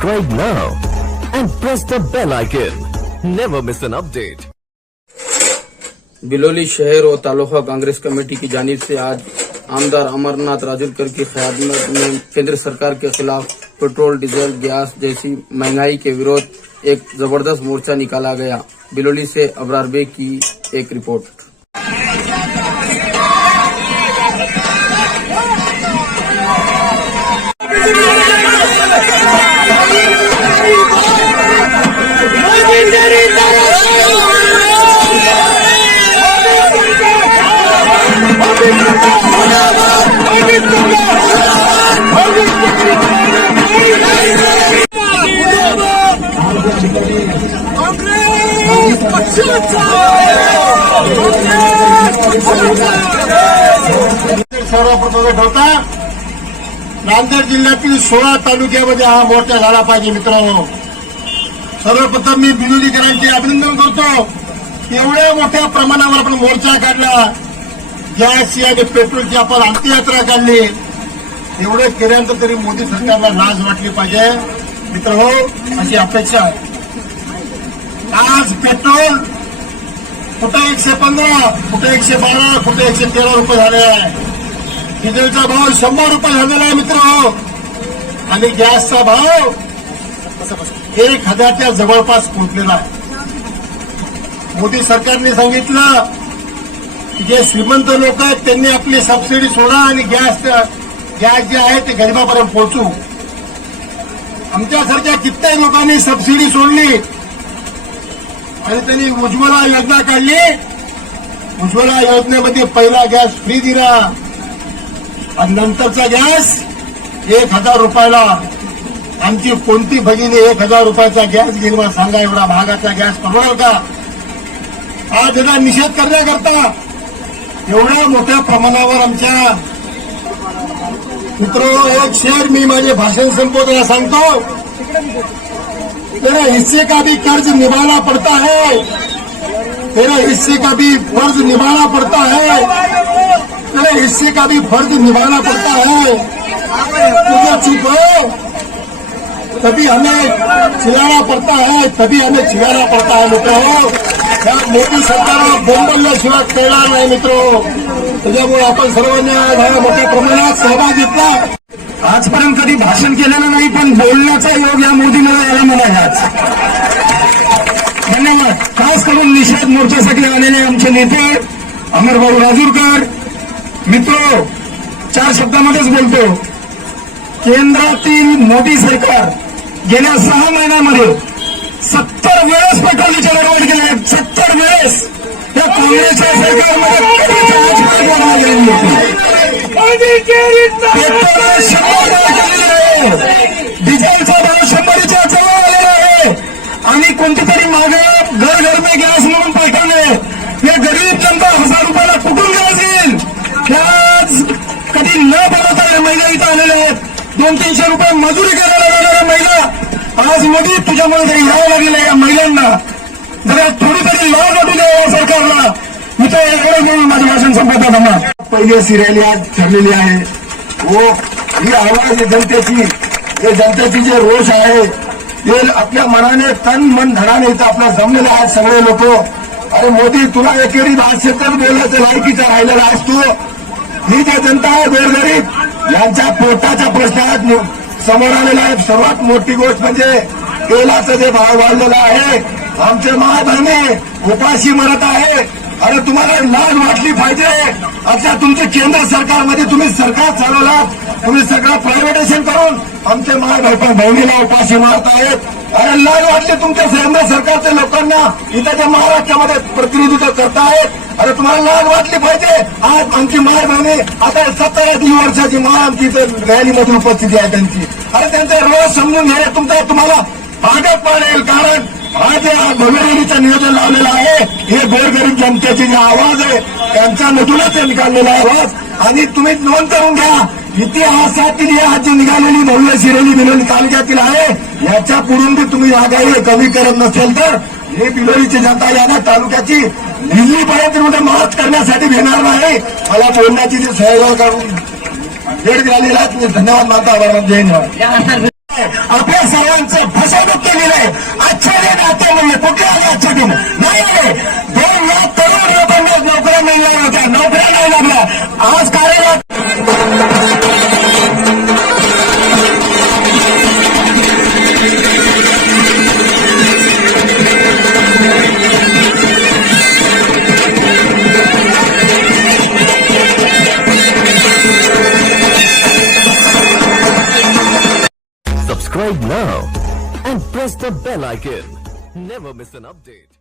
Subscribe now and press the bell icon. Never miss an update. Biloli शहर और तालुका Congress committee की जानिब से आज आमदार अमरनाथ राजूरकर की क़यादत में केंद्र सरकार के खिलाफ पेट्रोल, डीजल, गैस जैसी महंगाई के विरोध एक जबरदस्त मोर्चा निकाला गया। बिलोली से अबरार बेग की एक रिपोर्ट। सर्वप्रथम होता नांदेड जिल्ह्यातील 16 तालुक्यामध्ये हा मोर्चा झाला पाहिजे। मित्रांनो, सर्वप्रथम मी बिलोलीकरांचे अभिनंदन करतो। एवढ्या मोठ्या प्रमाणावर आपण मोर्चा काढला, गॅसची आणि पेट्रोलची आपण अंत्ययात्रा काढली। एवढं केल्यानंतर तरी मोदी सरकारला लाज वाटली पाहिजे। मित्रहो, अशी अपेक्षा आहे। आज पेट्रोल कुठे 115, कुठे 112, कुठे 113 रुपये झाले आहे। डिझेलचा भाव 100 रुपये झालेला आहे मित्रहो, आणि गॅसचा भाव 1000च्या जवळपास पोहोचलेला आहे। मोदी सरकारने सांगितलं की जे श्रीमंत लोक आहेत त्यांनी आपली सबसिडी सोडा आणि गॅस जे आहे ते गरिबापर्यंत पोहोचू। आमच्यासारख्या कित्येक लोकांनी सबसिडी सोडली आणि त्यांनी उज्ज्वला योजना काढली। उज्ज्वला योजनेमध्ये पहिला गॅस फ्री दिला आणि नंतरचा गॅस 1000 रुपयाला। आमची कोणती भगिनी 1000 रुपयाचा गॅस घेईल मला सांगा? एवढा महागाचा गॅस परवडेल का? आज याचा निषेध करण्याकरता एवढ्या मोठ्या प्रमाणावर आमच्या मित्रों एक शेर मी माझे भाषण संपवताना सांगतो। तेरा हिस्से का भी कर्ज निभाना पड़ता है, तेरे हिस्से का भी फर्ज निभाना पड़ता है, तेरे हिस्से का भी फर्ज निभाना पड़ता है। तुझे चुप हो तभी हमें चिल्लाना पड़ता है, तभी हमें चिल्लाना पड़ता है। मित्रों, या मोदी सरकारला बोंबलल्याशिवाय कळणार नाही मित्रों। त्याच्यामुळे आपण सर्वांनी मोठ्या प्रमाणात सहभाग घेतला। आजपर्यंत कधी भाषण केलेलं नाही, पण बोलण्याचा योग या मोदीमुळे याला मिळाला आज। धन्यवाद। खास करून निषेध मोर्चासाठी आलेले आमचे नेते अमरभाऊ राजूरकर मित्रो, 4 शब्दामध्येच बोलतो। केंद्रातील मोदी सरकार गेल्या 6 महिन्यामध्ये 70 वेळेस पेट्रोलचे दरवाढ केले आहेत। 70 वेळेस या काँग्रेसच्या सरकारमध्ये कधीच आजपर्यंत वाढ गेलेली नव्हती। पेट्रोल 100 केलेले आहे, डिझेलचा भाव 100च्या जवळ आलेला आहे, आणि कोणतीतरी मागे घर घर में गॅस म्हणून पैठाने हे गरीब जनता 1000 रुपयाला कुठून गॅस येईल? आज कधी न बनवता या महिला इथं आलेल्या आहेत। 200-300 रुपये मजुरी करायला जाणाऱ्या महिला आज मोदी तुझ्यामुळे तरी यावं लागलेलं आहे। या महिलांना जरा थोडी तरी लाज वाटू द्या या सरकारला। मी तर एवढं म्हणून माझं भाषण संपवतात आम्हा। पहिली अशी रॅली आज ठरलेली आहे। ही आवाज जनतेची, हे जनतेची जे रोष आहे ते आपल्या मनाने तन मन धनाने इथं आपल्या जमलेले आहेत सगळे लोक। अरे मोदी, तुला एकेरी भाषेत बोलायचं लायकीचा राहिलेला आहेस तू। ही जे जनता आहे गोरगरीब यांच्या पोटाच्या प्रश्नात समोर आलेला आहे। सर्वात मोठी गोष्ट म्हणजे तेलाचा जे भाव वाढलेला आहे, आमचे माय बहिणी उपाशी मरत आहे। अरे तुम्हाला लाज वाटली पाहिजे। आता तुमच्या केंद्र सरकारमध्ये तुम्ही सरकार चालवलात, तुम्ही सगळं प्रायव्हेटायझेशन करून आमचे माय बहिणीला उपाशी मारत आहेत। अरे लाज वाटली तुमच्या केंद्र सरकारच्या लोकांना इथं जे महाराष्ट्रामध्ये प्रतिनिधित्व करतायत। अरे तुम्हाला लाज वाटली पाहिजे। आज आमची माय बहिणी आता 17 वर्षाची माय आमची इथं रॅलीमध्ये उपस्थिती आहे त्यांची। अरे त्यांचे रोज समजून घ्या, तुम्हाला भागात पाडेल। कारण आज भगवरॅलीचं नियोजन लावलेलं आहे, हे गोरगरीब जनतेचे जे आवाज आहे त्यांच्यामधूनच निघालेला आवाज। आणि तुम्ही नोंद करून घ्या, इतिहासातील आज जी निघालेली भव्य शिरोली बिलोली तालुक्यातील आहे, याच्या पुढून बी तुम्ही आगाई कमी करत नसेल तर हे बिलोलीची जनता या तालुक्याची दिल्लीपर्यंत मार्च करण्यासाठी घेणार नाही। मला बोलण्याची जी सहयोग करून वेळ दिलेला आहे, धन्यवाद मानता। जय हिंद। आपल्या सर्वांचं फसवणूक केलेलं आहे. आजच्या दिन आता म्हणले कुठे आले आजच्या दिन नाही आले. 2 लाख तरुण लोकांना नोकऱ्या मिळणार होत्या, नोकऱ्या नाही लागल्या. आज कार्यरत Subscribe now and press the bell icon. Never miss an update.